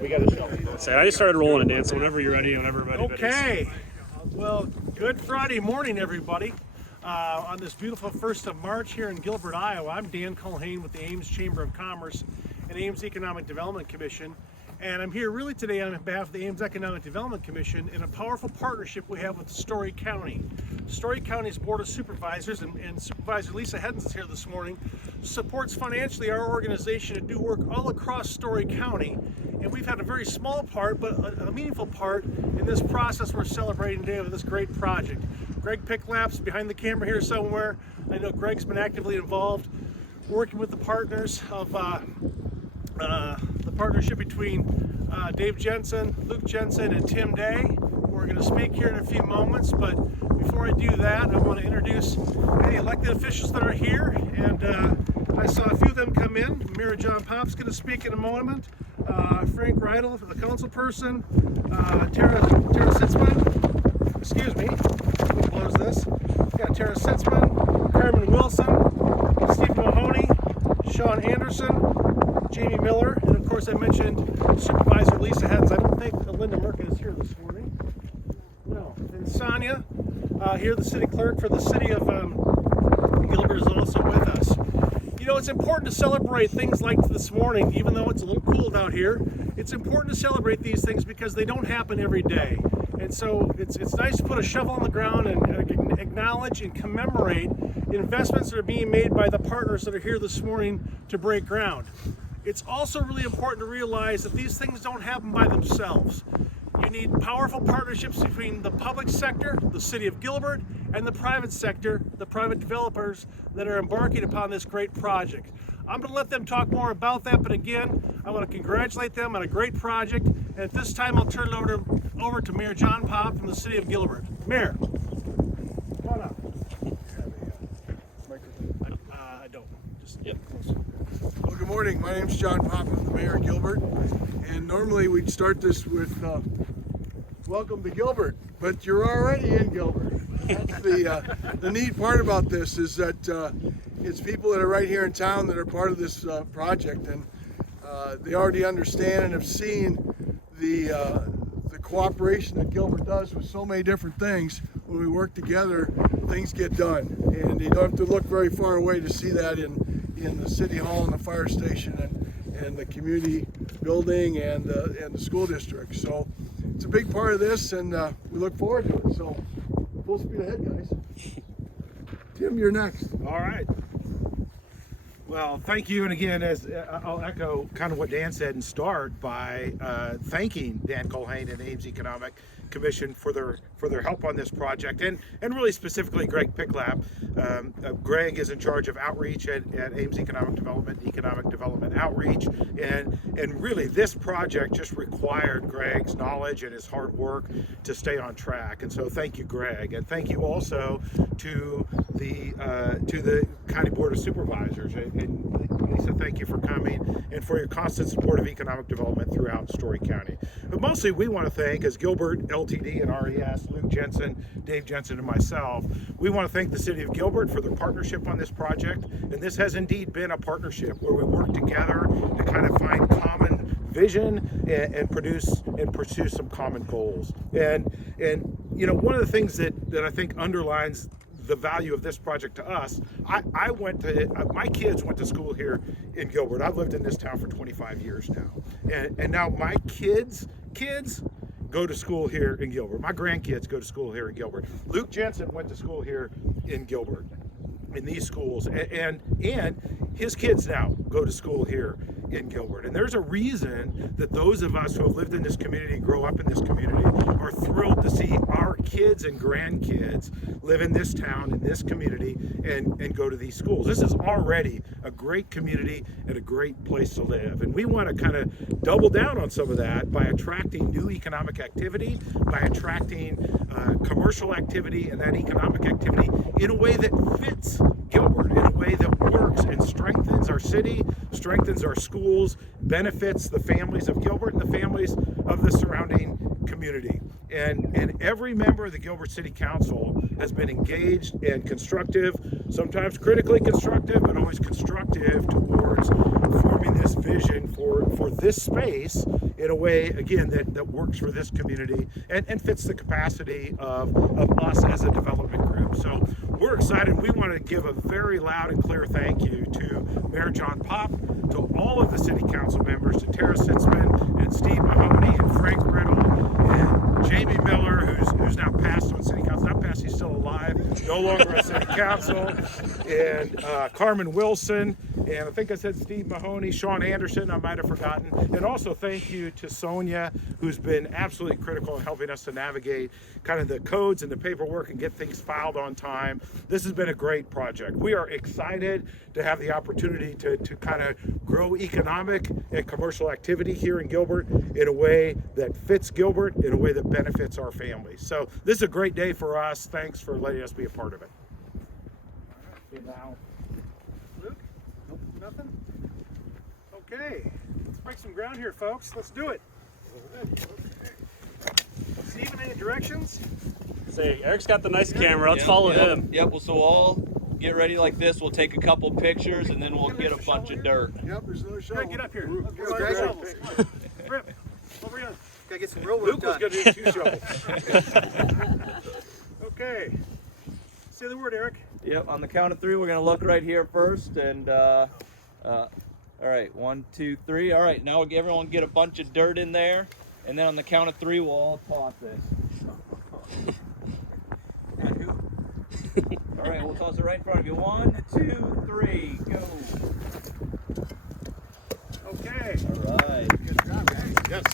We got a show. Say, I just started rolling it, Dan, so whenever you're ready, whenever everybody Okay. Well, good Friday morning, everybody. On this beautiful 1st of March here in Gilbert, Iowa, I'm Dan Culhane with the Ames Chamber of Commerce and Ames Economic Development Commission. And I'm here really today on behalf of the Ames Economic Development Commission in a powerful partnership we have with Story County. Story County's Board of Supervisors and Supervisor Lisa Heddens is here this morning, supports financially our organization to do work all across Story County. And we've had a very small part, but a meaningful part in this process we're celebrating today with this great project. Greg Picklap's behind the camera here somewhere. I know Greg's been actively involved working with the partners of the partnership between Dave Jensen, Luke Jensen, and Tim Day. We're going to speak here in a few moments, but before I do that, I want to introduce any elected officials that are here, and I saw a few of them come in. Mayor John Pop's going to speak in a moment. Frank Reidel, the council person, Tara Sitzman, excuse me, let me close this. Got Tara Sitzman, Carmen Wilson, Steve Mahoney, Sean Anderson, Jamie Miller, and of course I mentioned Supervisor Lisa Heddens. I don't think Linda Merkin is here this morning. No. And Sonia, here the city clerk for the city of Gilbert, is also with us. You know, it's important to celebrate things like this morning, even though it's a little cold out here. It's important to celebrate these things because they don't happen every day. And so it's nice to put a shovel on the ground and acknowledge and commemorate investments that are being made by the partners that are here this morning to break ground. It's also really important to realize that these things don't happen by themselves. You need powerful partnerships between the public sector, the City of Gilbert, and the private sector, the private developers that are embarking upon this great project. I'm going to let them talk more about that, but again, I want to congratulate them on a great project. And at this time, I'll turn it over to Mayor John Pop from the City of Gilbert. Mayor, come on up. I don't. Just Yep. close. Well, good morning. My name's John Pop. I'm the mayor of Gilbert. And normally we'd start this with welcome to Gilbert, but you're already in Gilbert. That's the neat part about this is that it's people that are right here in town that are part of this project, and they already understand and have seen the cooperation that Gilbert does with so many different things. When we work together, things get done, and you don't have to look very far away to see that in the city hall and the fire station and the community building and the school district. So it's a big part of this, and we look forward to it. So full speed ahead, guys. Tim, you're next. All right. Well, thank you. And again, as I'll echo kind of what Dan said and start by thanking Dan Culhane and the Ames Economic Commission for their help on this project, and really specifically Greg Picklap. Greg is in charge of outreach at Ames Economic Development Outreach, and really this project just required Greg's knowledge and his hard work to stay on track. And so thank you, Greg, and thank you also to the County Board of Supervisors. And Lisa, thank you for coming and for your constant support of economic development throughout Story County. But mostly we want to thank, as GilbertLTD and RES, Luke Jensen, Dave Jensen, and myself, we want to thank the City of Gilbert for their partnership on this project. And this has indeed been a partnership where we work together to kind of find common vision and pursue some common goals. And you know, one of the things that I think underlines the value of this project to us, my kids went to school here in Gilbert. I've lived in this town for 25 years now. And now my kids go to school here in Gilbert. My grandkids go to school here in Gilbert. Luke Jensen went to school here in Gilbert, in these schools, and his kids now go to school here in Gilbert. And there's a reason that those of us who have lived in this community and grow up in this community are thrilled to see our kids and grandkids live in this town, in this community, and go to these schools. This is already a great community and a great place to live. And we want to kind of double down on some of that by attracting new economic activity, by attracting commercial activity and that economic activity in a way that fits Gilbert, in a way that works and strengthens our city, strengthens our schools, benefits the families of Gilbert and the families of the surrounding community. And every member of the Gilbert City Council has been engaged and constructive, sometimes critically constructive, but always constructive towards forming this vision for this space in a way, again, that works for this community and fits the capacity of us as a development group. So we're excited. We want to give a very loud and clear thank you to Mayor John Popp, to all of the City Council members, to Tara Sitzman and Steve Mahoney and Frank Riddle and Jamie Miller, who's now passed on City Council. Not passed, he's still alive, no longer on City Council, and Carmen Wilson, and I think I said Steve Mahoney, Sean Anderson, I might have forgotten. And also thank you to Sonia, who's been absolutely critical in helping us to navigate kind of the codes and the paperwork and get things filed on time. This has been a great project. We are excited to have the opportunity to kind of grow economic and commercial activity here in Gilbert in a way that fits Gilbert, in a way that benefits our families. So this is a great day for us. Thanks for letting us be a part of it. Now, Luke? Nope, nothing? Okay, let's break some ground here, folks. Let's do it. Steven, any directions? Say, Eric's got the nice camera. Let's follow him. Yep, well, so we'll all get ready like this. We'll take a couple pictures and then we'll get a bunch of dirt. Yep, there's another shovel. Greg, get up here. Greg, Greg, shovels. Rip, over here. Gotta get some real work Luke was done. going to do 2 shovels. Okay. Say the word, Eric. Yep, on the count of 3, we're gonna look right here first and all right, 1, 2, 3. All right, now everyone get a bunch of dirt in there, and then on the count of 3, we'll all toss this. All right, we'll toss it right in front of you. 1, 2, 3, go. Okay. All right. Good job, guys. Yes.